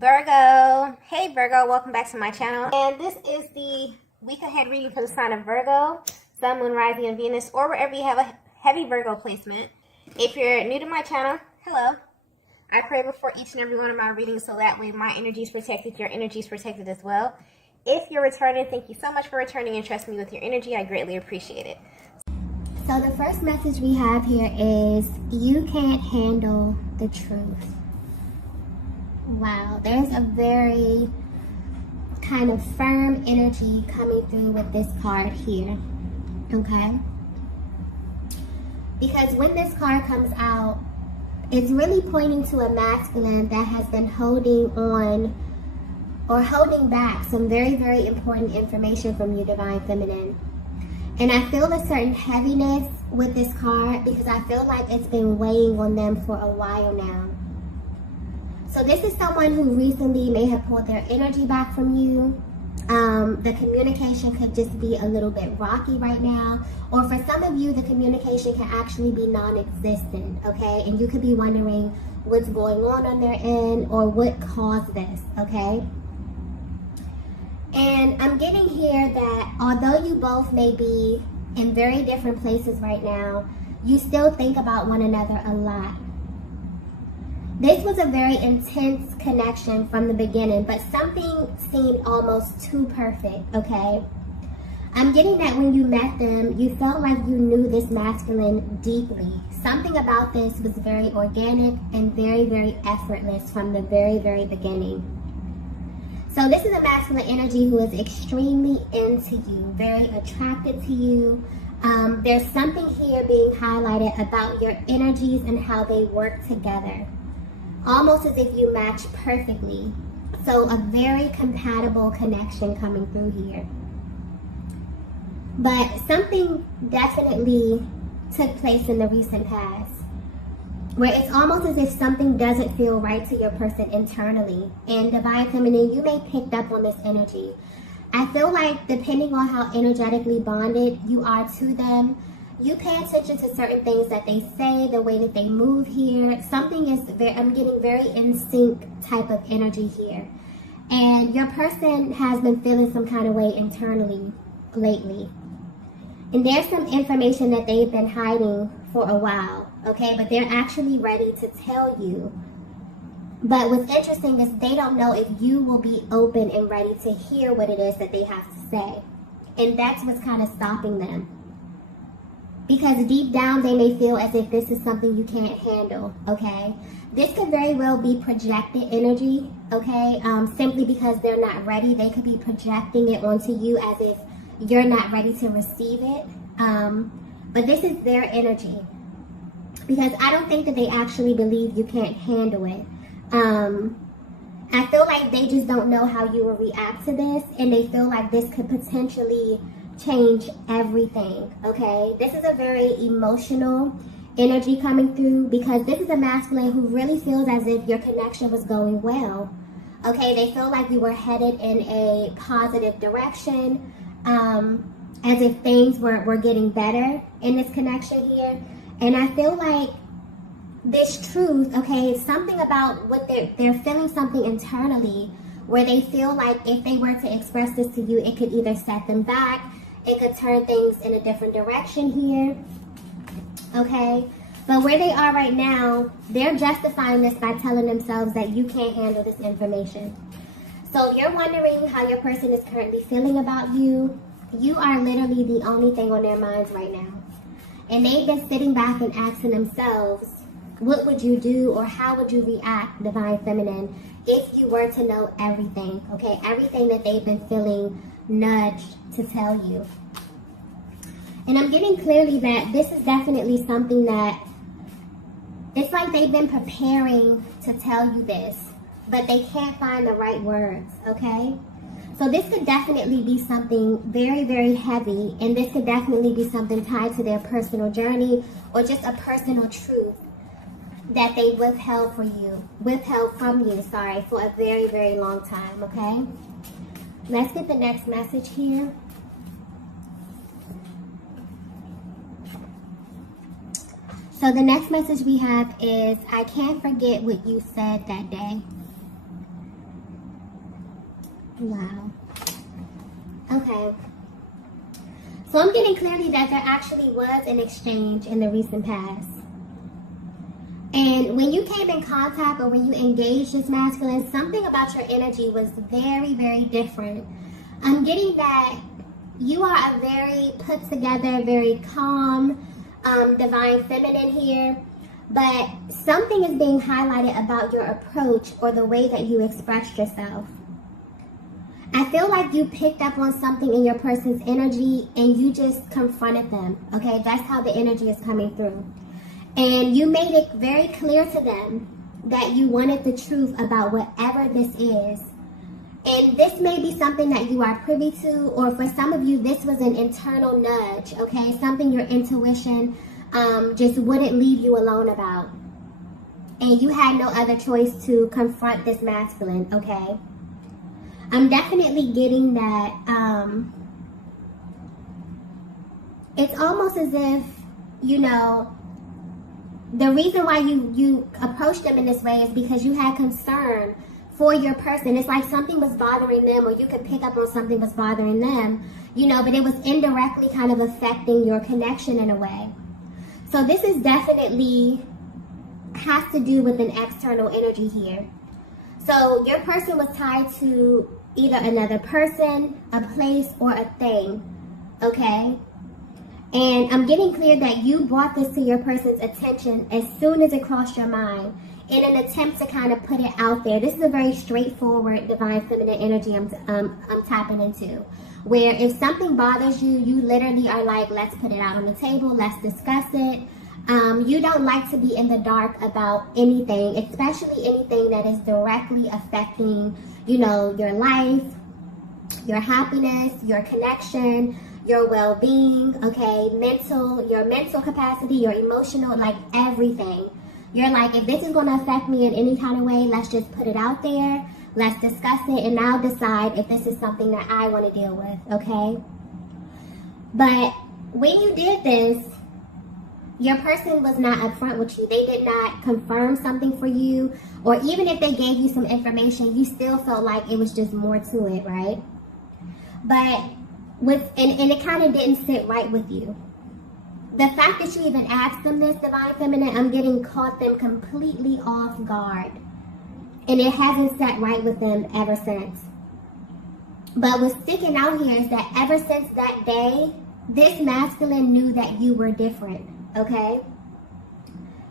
Virgo. Hey Virgo, welcome back to my channel. And this is the week ahead reading for the sign of Virgo, Sun, Moon, Rising, and Venus, or wherever you have a heavy Virgo placement. If you're new to my channel, hello. I pray before each and every one of my readings so that way my energy is protected, your energy is protected as well. If you're returning, thank you so much for returning and trusting me with your energy. I greatly appreciate it. So the first message we have here is, you can't handle the truth. Wow, there's a very kind of firm energy coming through with this card here, okay? Because when this card comes out, it's really pointing to a masculine that has been holding on or holding back some very, very important information from you, Divine Feminine. And I feel a certain heaviness with this card because I feel like it's been weighing on them for a while now. So this is someone who recently may have pulled their energy back from you. The communication could just be a little bit rocky right now. Or for some of you, the communication can actually be non-existent, okay? And you could be wondering what's going on their end or what caused this, okay? And I'm getting here that although you both may be in very different places right now, you still think about one another a lot. This was a very intense connection from the beginning, but something seemed almost too perfect, okay? I'm getting that when you met them, you felt like you knew this masculine deeply. Something about this was very organic and very, very effortless from the very, very beginning. So this is a masculine energy who is extremely into you, very attracted to you. There's something here being highlighted about your energies and how they work together. Almost as if you match perfectly. So a very compatible connection coming through here. But something definitely took place in the recent past where it's almost as if something doesn't feel right to your person internally. And Divine Feminine, you may pick up on this energy. I feel like depending on how energetically bonded you are to them, you pay attention to certain things that they say, the way that they move here. Something is, I'm getting very in sync type of energy here. And your person has been feeling some kind of way internally lately. And there's some information that they've been hiding for a while, okay? But they're actually ready to tell you. But what's interesting is they don't know if you will be open and ready to hear what it is that they have to say. And that's what's kind of stopping them. Because deep down, they may feel as if this is something you can't handle, okay? This could very well be projected energy, okay? Simply because they're not ready. They could be projecting it onto you as if you're not ready to receive it. But this is their energy. Because I don't think that they actually believe you can't handle it. I feel like they just don't know how you will react to this. And they feel like this could potentially change everything, okay? This is a very emotional energy coming through because this is a masculine who really feels as if your connection was going well, okay? They feel like you were headed in a positive direction, as if things were getting better in this connection here. And I feel like this truth, okay, something about what they're feeling something internally where they feel like if they were to express this to you, it could either set them back, it could turn things in a different direction here, okay? But where they are right now, they're justifying this by telling themselves that you can't handle this information. So if you're wondering how your person is currently feeling about you, you are literally the only thing on their minds right now. And they've been sitting back and asking themselves, what would you do or how would you react, Divine Feminine, if you were to know everything, okay? Everything that they've been feeling nudged to tell you. And I'm getting clearly that this is definitely something that it's like they've been preparing to tell you this, but they can't find the right words, okay? So this could definitely be something very, very heavy, and this could definitely be something tied to their personal journey or just a personal truth that they withheld from you, for a very, very long time, okay? Let's get the next message here. So the next message we have is, I can't forget what you said that day. Wow. Okay. So I'm getting clearly that there actually was an exchange in the recent past. And when you came in contact or when you engaged this masculine, something about your energy was very, very different. I'm getting that you are a very put together, very calm, divine feminine here. But something is being highlighted about your approach or the way that you expressed yourself. I feel like you picked up on something in your person's energy and you just confronted them, okay? That's how the energy is coming through. And you made it very clear to them that you wanted the truth about whatever this is. And this may be something that you are privy to, or for some of you, this was an internal nudge, okay? Something your intuition just wouldn't leave you alone about. And you had no other choice to confront this masculine, okay? I'm definitely getting that it's almost as if, you know, the reason why you approached them in this way is because you had concern for your person. It's like something was bothering them, or you could pick up on something was bothering them, you know, but it was indirectly kind of affecting your connection in a way. So this is definitely has to do with an external energy here. So your person was tied to either another person, a place, or a thing, okay? And I'm getting clear that you brought this to your person's attention as soon as it crossed your mind in an attempt to kind of put it out there. This is a very straightforward divine feminine energy I'm tapping into, where if something bothers you, you literally are like, let's put it out on the table, let's discuss it. You don't like to be in the dark about anything, especially anything that is directly affecting, you know, your life, your happiness, your connection, your well-being, okay, your mental capacity, your emotional, like everything. You're like, if this is going to affect me in any kind of way, let's just put it out there, let's discuss it, and now decide if this is something that I want to deal with, okay? But when you did this, your person was not upfront with you. They did not confirm something for you, or even if they gave you some information, you still felt like it was just more to it, right? But and it kind of didn't sit right with you. The fact that you even asked them this, divine feminine, I'm getting caught them completely off guard, and it hasn't sat right with them ever since. But what's sticking out here is that ever since that day, this masculine knew that you were different. Okay?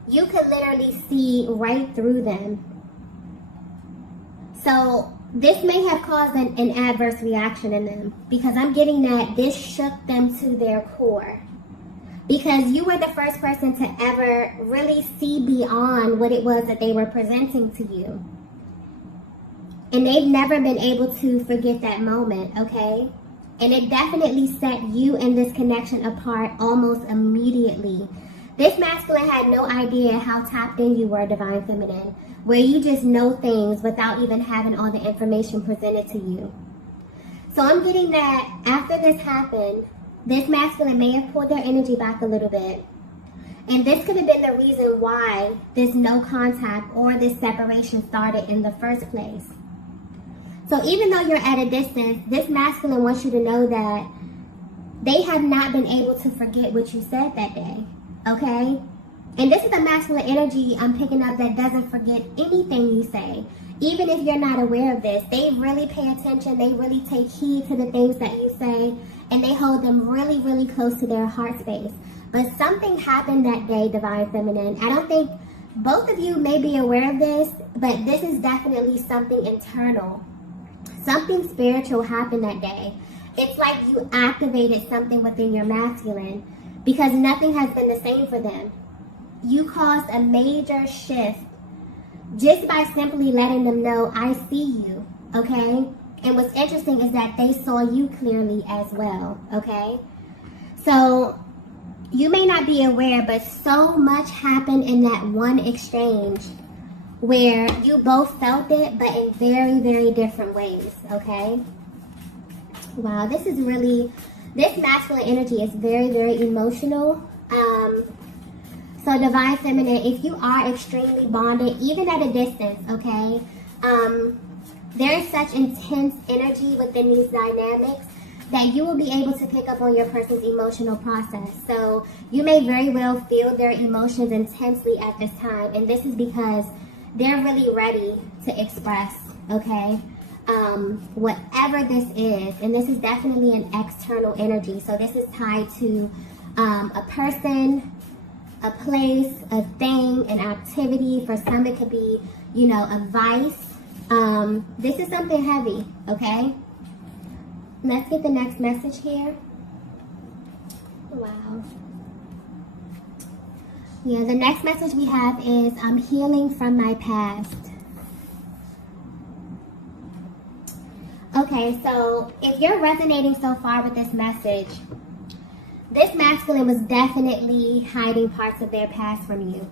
You could literally see right through them. So this may have caused an adverse reaction in them, because I'm getting that this shook them to their core. Because you were the first person to ever really see beyond what it was that they were presenting to you. And they've never been able to forget that moment, okay? And it definitely set you and this connection apart almost immediately. This masculine had no idea how tapped in you were, divine feminine, where you just know things without even having all the information presented to you. So I'm getting that after this happened, this masculine may have pulled their energy back a little bit. And this could have been the reason why this no contact or this separation started in the first place. So even though you're at a distance, this masculine wants you to know that they have not been able to forget what you said that day, okay? And this is the masculine energy I'm picking up that doesn't forget anything you say. Even if you're not aware of this, they really pay attention, they really take heed to the things that you say, and they hold them really, really close to their heart space. But something happened that day, divine feminine. I don't think both of you may be aware of this, but this is definitely something internal. Something spiritual happened that day. It's like you activated something within your masculine, because nothing has been the same for them. You caused a major shift just by simply letting them know, I see you, okay? And what's interesting is that they saw you clearly as well, okay? So you may not be aware, but so much happened in that one exchange where you both felt it, but in very, very different ways, okay? Wow, this masculine energy is very, very emotional. So divine feminine, if you are extremely bonded, even at a distance, okay, There is such intense energy within these dynamics that you will be able to pick up on your person's emotional process. So you may very well feel their emotions intensely at this time, and this is because they're really ready to express, okay? Whatever this is, and this is definitely an external energy. So this is tied to a person, a place, a thing, an activity. For some, it could be, you know, a vice. This is something heavy, okay? Let's get the next message here. Wow. Yeah, the next message we have is, I'm healing from my past. Okay, so if you're resonating so far with this message, this masculine was definitely hiding parts of their past from you.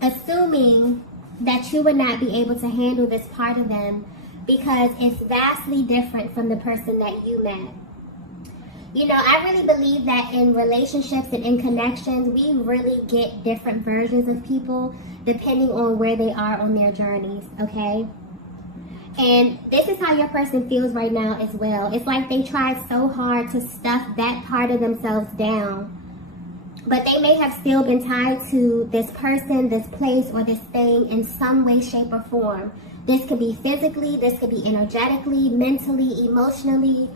Assuming that you would not be able to handle this part of them because it's vastly different from the person that you met. You know, I really believe that in relationships and in connections, we really get different versions of people depending on where they are on their journeys, okay? And this is how your person feels right now as well. It's like they tried so hard to stuff that part of themselves down. But they may have still been tied to this person, this place, or this thing in some way, shape, or form. This could be physically, this could be energetically, mentally, emotionally.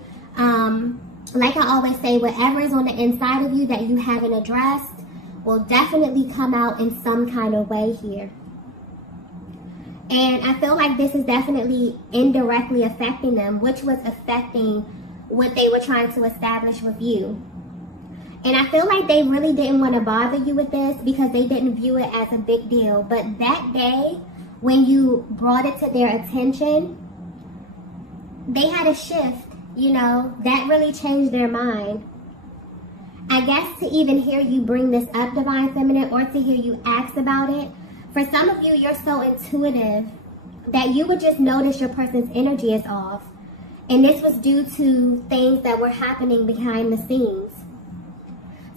Like I always say, whatever is on the inside of you that you haven't addressed will definitely come out in some kind of way here. And I feel like this is definitely indirectly affecting them, which was affecting what they were trying to establish with you. And I feel like they really didn't want to bother you with this because they didn't view it as a big deal. But that day, when you brought it to their attention, they had a shift, you know, that really changed their mind. I guess to even hear you bring this up, Divine Feminine, or to hear you ask about it, for some of you, you're so intuitive that you would just notice your person's energy is off. And this was due to things that were happening behind the scenes.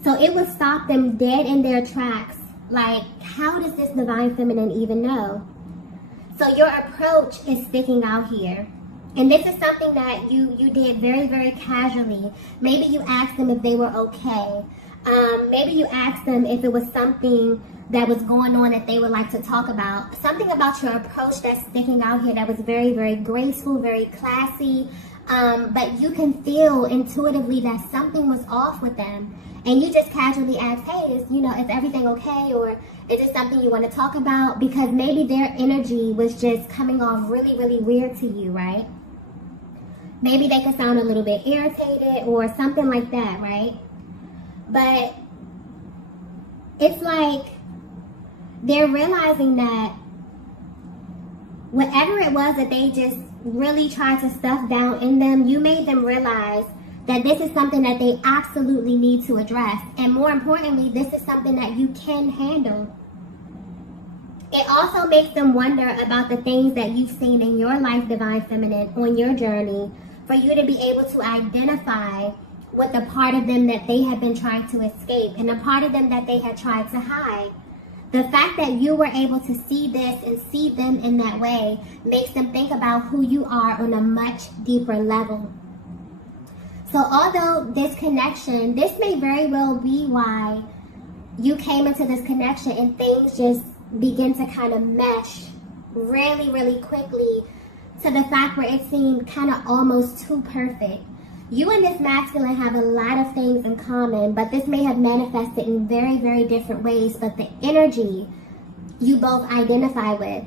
So it would stop them dead in their tracks. Like, how does this Divine Feminine even know? So your approach is sticking out here. And this is something that you did very, very casually. Maybe you asked them if they were okay. Maybe you asked them if it was something that was going on that they would like to talk about. Something about your approach that's sticking out here that was very, very graceful, very classy. But you can feel intuitively that something was off with them. And you just casually ask, hey, is everything okay? Or is it something you want to talk about? Because maybe their energy was just coming off really, really weird to you, right? Maybe they could sound a little bit irritated or something like that, right? But it's like they're realizing that whatever it was that they just really tried to stuff down in them, you made them realize that this is something that they absolutely need to address. And more importantly, this is something that you can handle. It also makes them wonder about the things that you've seen in your life, Divine Feminine, on your journey, for you to be able to identify with the part of them that they had been trying to escape and the part of them that they had tried to hide. The fact that you were able to see this and see them in that way makes them think about who you are on a much deeper level. So although this connection, this may very well be why you came into this connection and things just begin to kind of mesh really, really quickly to the fact where it seemed kind of almost too perfect. You and this masculine have a lot of things in common, but this may have manifested in very, very different ways, but the energy you both identify with.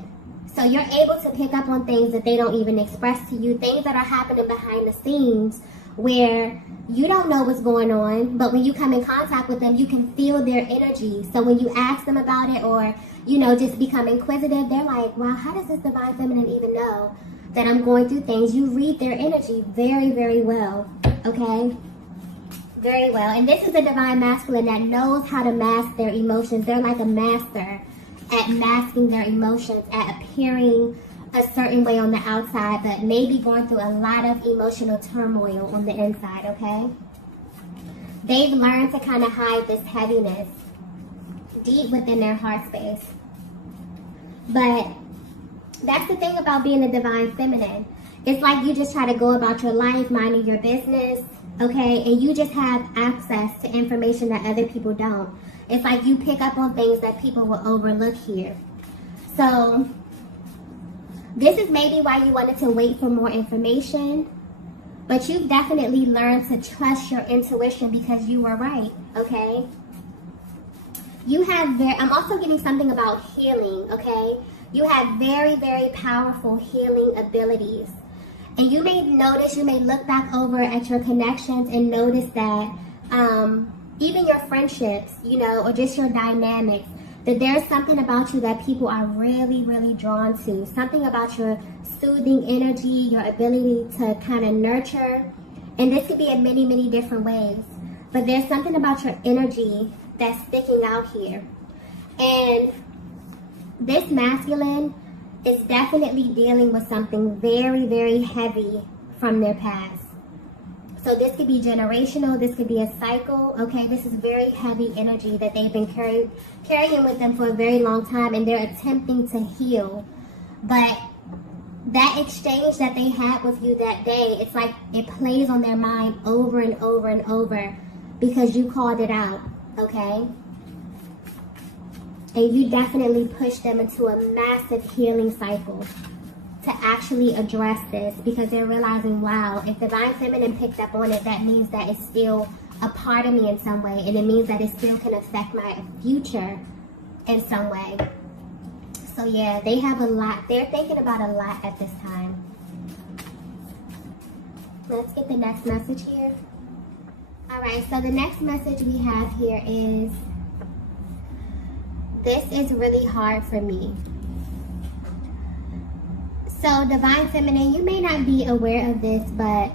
So you're able to pick up on things that they don't even express to you, things that are happening behind the scenes where you don't know what's going on, but when you come in contact with them, you can feel their energy. So when you ask them about it or, just become inquisitive, they're like, wow, how does this Divine Feminine even know that I'm going through things? You read their energy very, very well, okay? Very well. And this is a Divine Masculine that knows how to mask their emotions. They're like a master at masking their emotions, at appearing a certain way on the outside, but maybe going through a lot of emotional turmoil on the inside, okay? They've learned to kind of hide this heaviness deep within their heart space. But That's the thing about being a divine feminine. It's like you just try to go about your life, minding your business, okay? And you just have access to information that other people don't. It's like you pick up on things that people will overlook here. So this is maybe why you wanted to wait for more information, but you've definitely learned to trust your intuition because you were right, okay? I'm also getting something about healing, okay? You have very, very powerful healing abilities. And you may notice, you may look back over at your connections and notice that even your friendships, you know, or just your dynamics, that there's something about you that people are really, really drawn to. Something about your soothing energy, your ability to kind of nurture. And this could be in many, many different ways. But there's something about your energy that's sticking out here. And this masculine is definitely dealing with something very, very heavy from their past. So this could be generational, this could be a cycle, okay? This is very heavy energy that they've been carrying with them for a very long time, and they're attempting to heal. But that exchange that they had with you that day, it's like it plays on their mind over and over and over because you called it out, okay? And you definitely push them into a massive healing cycle to actually address this because they're realizing, wow, if Divine Feminine picked up on it, that means that it's still a part of me in some way, and it means that it still can affect my future in some way. So yeah, they have a lot. They're thinking about a lot at this time. Let's get the next message here. All right, so the next message we have here is, this is really hard for me. So Divine Feminine, you may not be aware of this, but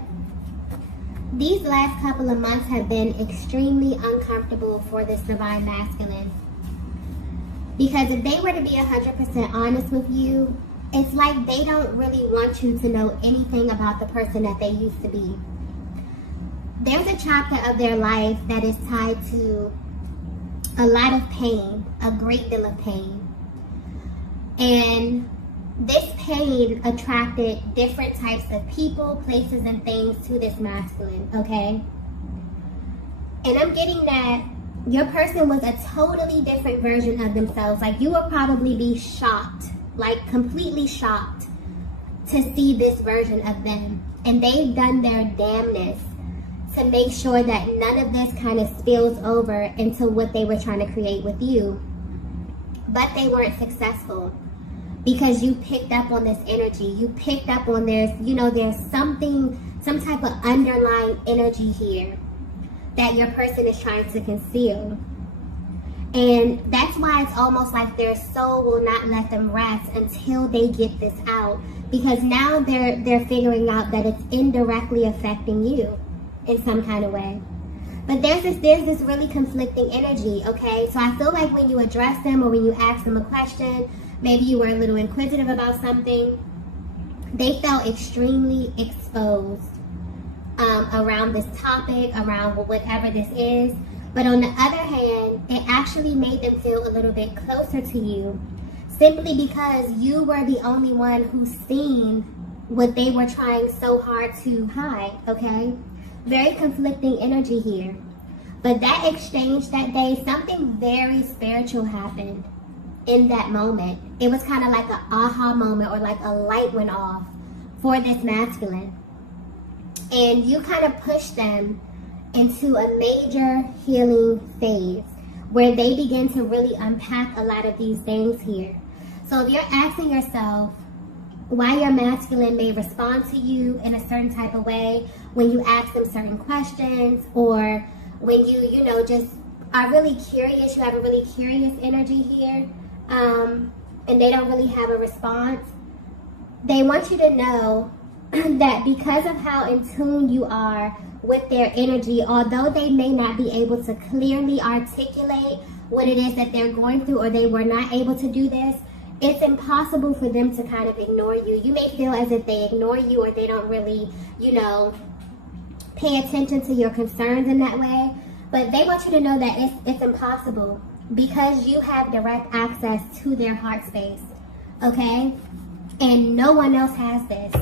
these last couple of months have been extremely uncomfortable for this Divine Masculine. Because if they were to be 100% honest with you, it's like they don't really want you to know anything about the person that they used to be. There's a chapter of their life that is tied to a lot of pain, a great deal of pain. And this pain attracted different types of people, places, and things to this masculine, okay? And I'm getting that your person was a totally different version of themselves. Like, you will probably be shocked, like completely shocked to see this version of them. And they've done their damnness to make sure that none of this kind of spills over into what they were trying to create with you. But they weren't successful because you picked up on this energy. You picked up on this, you know, there's something, some type of underlying energy here that your person is trying to conceal. And that's why it's almost like their soul will not let them rest until they get this out. Because now they're figuring out that it's indirectly affecting you in some kind of way. But there's this really conflicting energy, okay? So I feel like when you address them or when you ask them a question, maybe you were a little inquisitive about something, they felt extremely exposed around this topic, around whatever this is. But on the other hand, it actually made them feel a little bit closer to you, simply because you were the only one who's seen what they were trying so hard to hide, okay? Very conflicting energy here. But that exchange that day, something very spiritual happened in that moment. It was kind of like an aha moment, or like a light went off for this masculine. And you kind of pushed them into a major healing phase where they begin to really unpack a lot of these things here. So if you're asking yourself why your masculine may respond to you in a certain type of way when you ask them certain questions, or when you know, just are really curious, you have a really curious energy here, and they don't really have a response, they want you to know that because of how in tune you are with their energy, although they may not be able to clearly articulate what it is that they're going through, or they were not able to do this, it's impossible for them to kind of ignore you. You may feel as if they ignore you, or they don't really, you know, pay attention to your concerns in that way. But they want you to know that it's impossible because you have direct access to their heart space, okay? And no one else has this.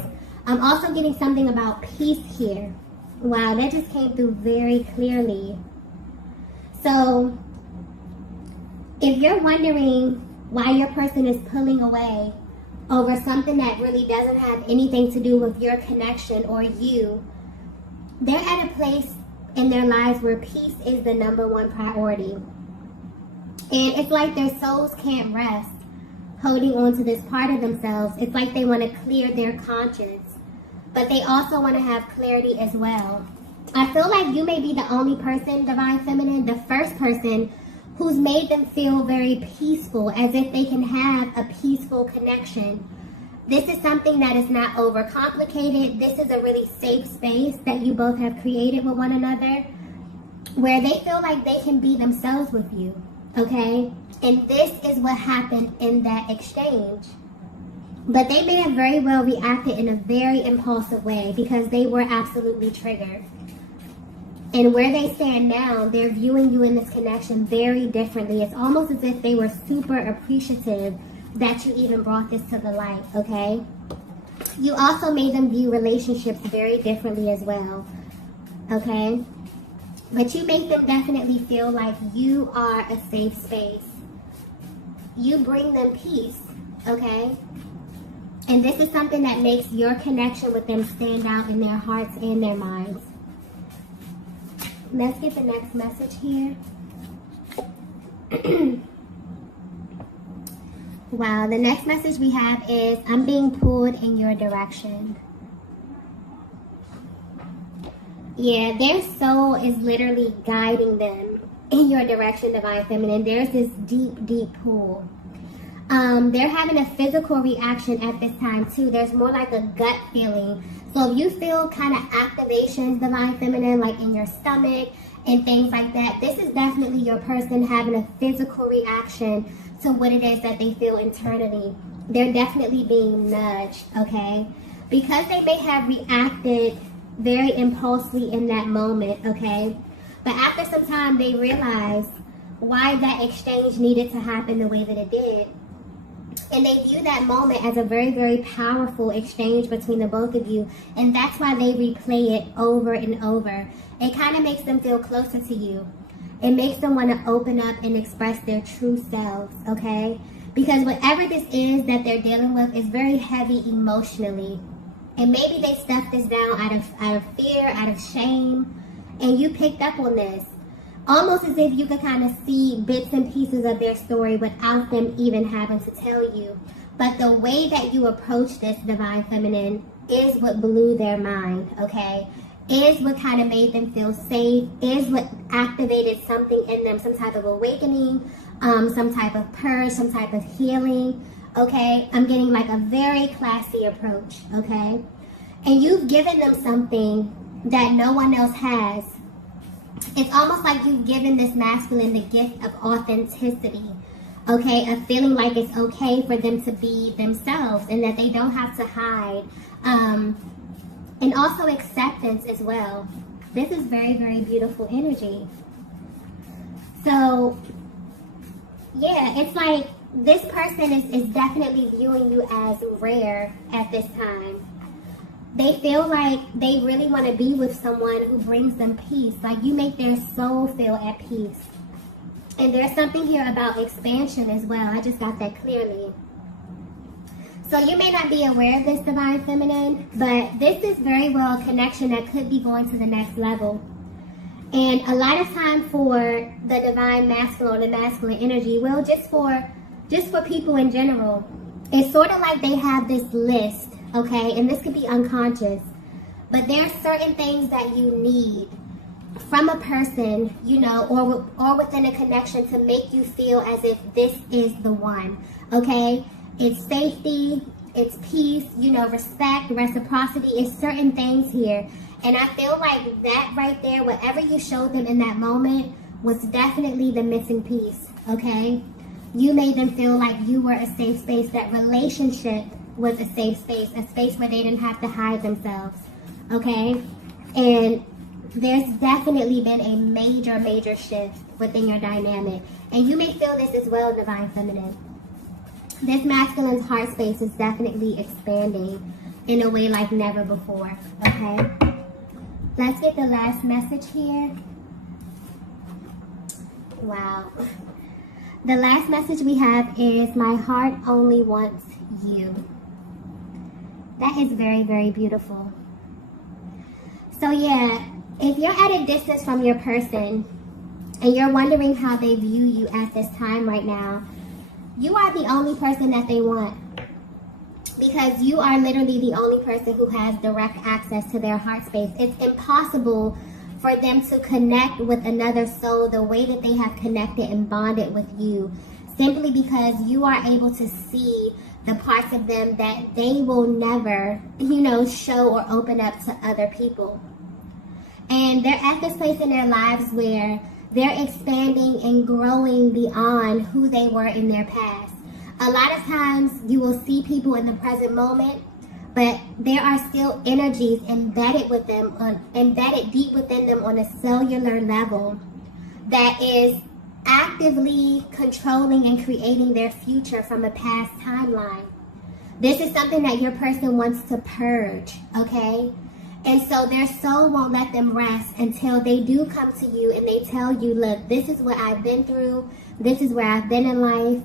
I'm also getting something about peace here. Wow, that just came through very clearly. So, if you're wondering why your person is pulling away over something that really doesn't have anything to do with your connection or you, they're at a place in their lives where peace is the #1 priority. And it's like their souls can't rest holding on to this part of themselves. It's like they want to clear their conscience, but they also want to have clarity as well. I feel like you may be the only person, Divine Feminine, the first person who's made them feel very peaceful, as if they can have a peaceful connection. This is something that is not overcomplicated. This is a really safe space that you both have created with one another, where they feel like they can be themselves with you, okay? And this is what happened in that exchange. But they may have very well reacted in a very impulsive way because they were absolutely triggered. And where they stand now, they're viewing you in this connection very differently. It's almost as if they were super appreciative that you even brought this to the light, okay? You also made them view relationships very differently as well, okay? But you make them definitely feel like you are a safe space. You bring them peace, okay? And this is something that makes your connection with them stand out in their hearts and their minds. Let's get the next message here. Wow, the next message we have is, I'm being pulled in your direction. Yeah, their soul is literally guiding them in your direction, Divine Feminine. There's this deep, deep pull. They're having a physical reaction at this time too. There's more like a gut feeling. So if you feel kind of activations, Divine Feminine, like in your stomach and things like that, this is definitely your person having a physical reaction to what it is that they feel internally. They're definitely being nudged, okay? Because they may have reacted very impulsively in that moment, okay? But after some time, they realize why that exchange needed to happen the way that it did. And they view that moment as a very, very powerful exchange between the both of you. And that's why they replay it over and over. It kind of makes them feel closer to you. It makes them want to open up and express their true selves, okay? Because whatever this is that they're dealing with is very heavy emotionally. And maybe they stuffed this down out of fear, out of shame. And you picked up on this. Almost as if you could kind of see bits and pieces of their story without them even having to tell you. But the way that you approach this, Divine Feminine, is what blew their mind, okay? Is what kind of made them feel safe, is what activated something in them, some type of awakening, some type of purge, some type of healing, okay? I'm getting like a very classy approach, okay? And you've given them something that no one else has. It's almost like you've given this masculine the gift of authenticity, okay? Of feeling like it's okay for them to be themselves and that they don't have to hide. And also acceptance as well. This is very, very beautiful energy. So, yeah, it's like this person is definitely viewing you as rare at this time. They feel like they really want to be with someone who brings them peace. Like you make their soul feel at peace. And there's something here about expansion as well. I just got that clearly. So you may not be aware of this, Divine Feminine, but this is very well a connection that could be going to the next level. And a lot of time for the Divine Masculine or the masculine energy, well, just for people in general, it's sort of like they have this list, okay? And this could be unconscious, but there are certain things that you need from a person, you know, or within a connection to make you feel as if this is the one, okay? It's safety, it's peace, you know, respect, reciprocity. It's certain things here. And I feel like that right there, whatever you showed them in that moment, was definitely the missing piece, okay? You made them feel like you were a safe space. That relationship was a safe space where they didn't have to hide themselves, okay? And there's definitely been a major, major shift within your dynamic. And you may feel this as well, Divine Feminine. This masculine's heart space is definitely expanding in a way like never before, okay? Let's get the last message here. Wow. The last message we have is, my heart only wants you. That is very, very beautiful. So yeah, if you're at a distance from your person and you're wondering how they view you at this time right now, you are the only person that they want, because you are literally the only person who has direct access to their heart space. It's impossible for them to connect with another soul the way that they have connected and bonded with you, simply because you are able to see the parts of them that they will never, show or open up to other people. And they're at this place in their lives where they're expanding and growing beyond who they were in their past. A lot of times you will see people in the present moment, but there are still energies embedded deep within them on a cellular level that is actively controlling and creating their future from a past timeline. This is something that your person wants to purge, okay? And so their soul won't let them rest until they do come to you and they tell you, look, this is what I've been through. This is where I've been in life,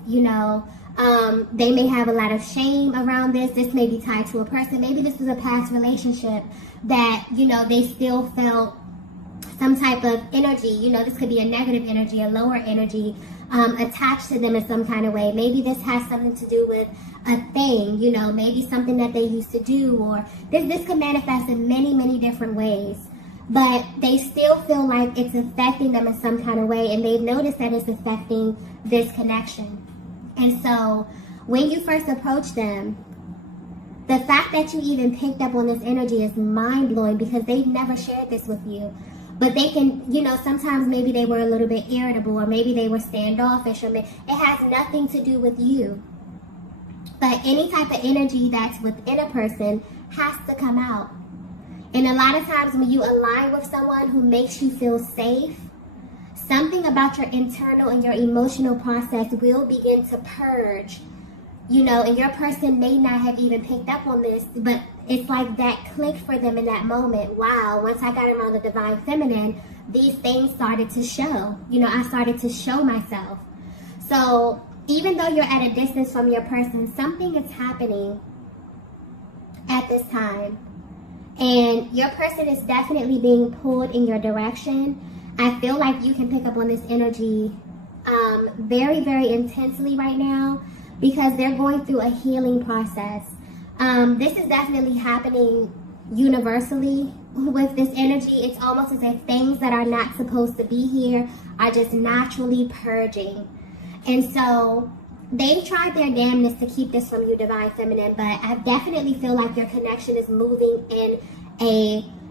They may have a lot of shame around this. This may be tied to a person. Maybe this was a past relationship that, they still felt some type of energy. This could be a negative energy, a lower energy attached to them in some kind of way. Maybe this has something to do with a thing, maybe something that they used to do, or this could manifest in many, many different ways. But they still feel like it's affecting them in some kind of way, and they've noticed that it's affecting this connection. And so when you first approach them, the fact that you even picked up on this energy is mind-blowing, because they've never shared this with you. But they can, sometimes maybe they were a little bit irritable, or maybe they were standoffish, or it has nothing to do with you. But any type of energy that's within a person has to come out. And a lot of times when you align with someone who makes you feel safe, something about your internal and your emotional process will begin to purge, and your person may not have even picked up on this, but it's like that clicked for them in that moment. Wow, once I got around the divine feminine, these things started to show. I started to show myself. So even though you're at a distance from your person, something is happening at this time. And your person is definitely being pulled in your direction. I feel like you can pick up on this energy very, very intensely right now, because they're going through a healing process. This is definitely happening universally with this energy. It's almost as if things that are not supposed to be here are just naturally purging. And so they've tried their damnedest to keep this from you, Divine Feminine, but I definitely feel like your connection is moving in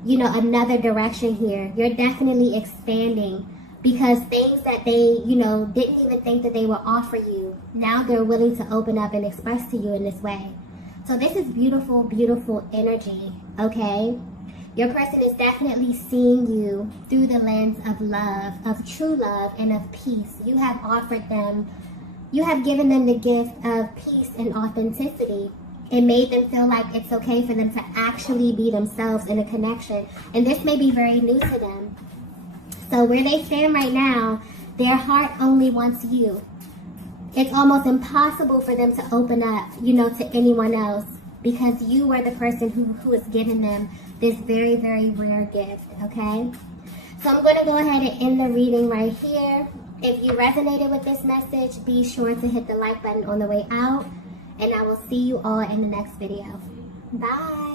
another direction here. You're definitely expanding, because things that they, didn't even think that they would offer you, now they're willing to open up and express to you in this way. So this is beautiful, beautiful energy, okay? Your person is definitely seeing you through the lens of love, of true love, and of peace. You have offered them, you have given them the gift of peace and authenticity. It made them feel like it's okay for them to actually be themselves in a connection. And this may be very new to them. So where they stand right now, their heart only wants you. It's almost impossible for them to open up, to anyone else, because you are the person who has given them this very, very rare gift, okay? So I'm going to go ahead and end the reading right here. If you resonated with this message, be sure to hit the like button on the way out, and I will see you all in the next video. Bye.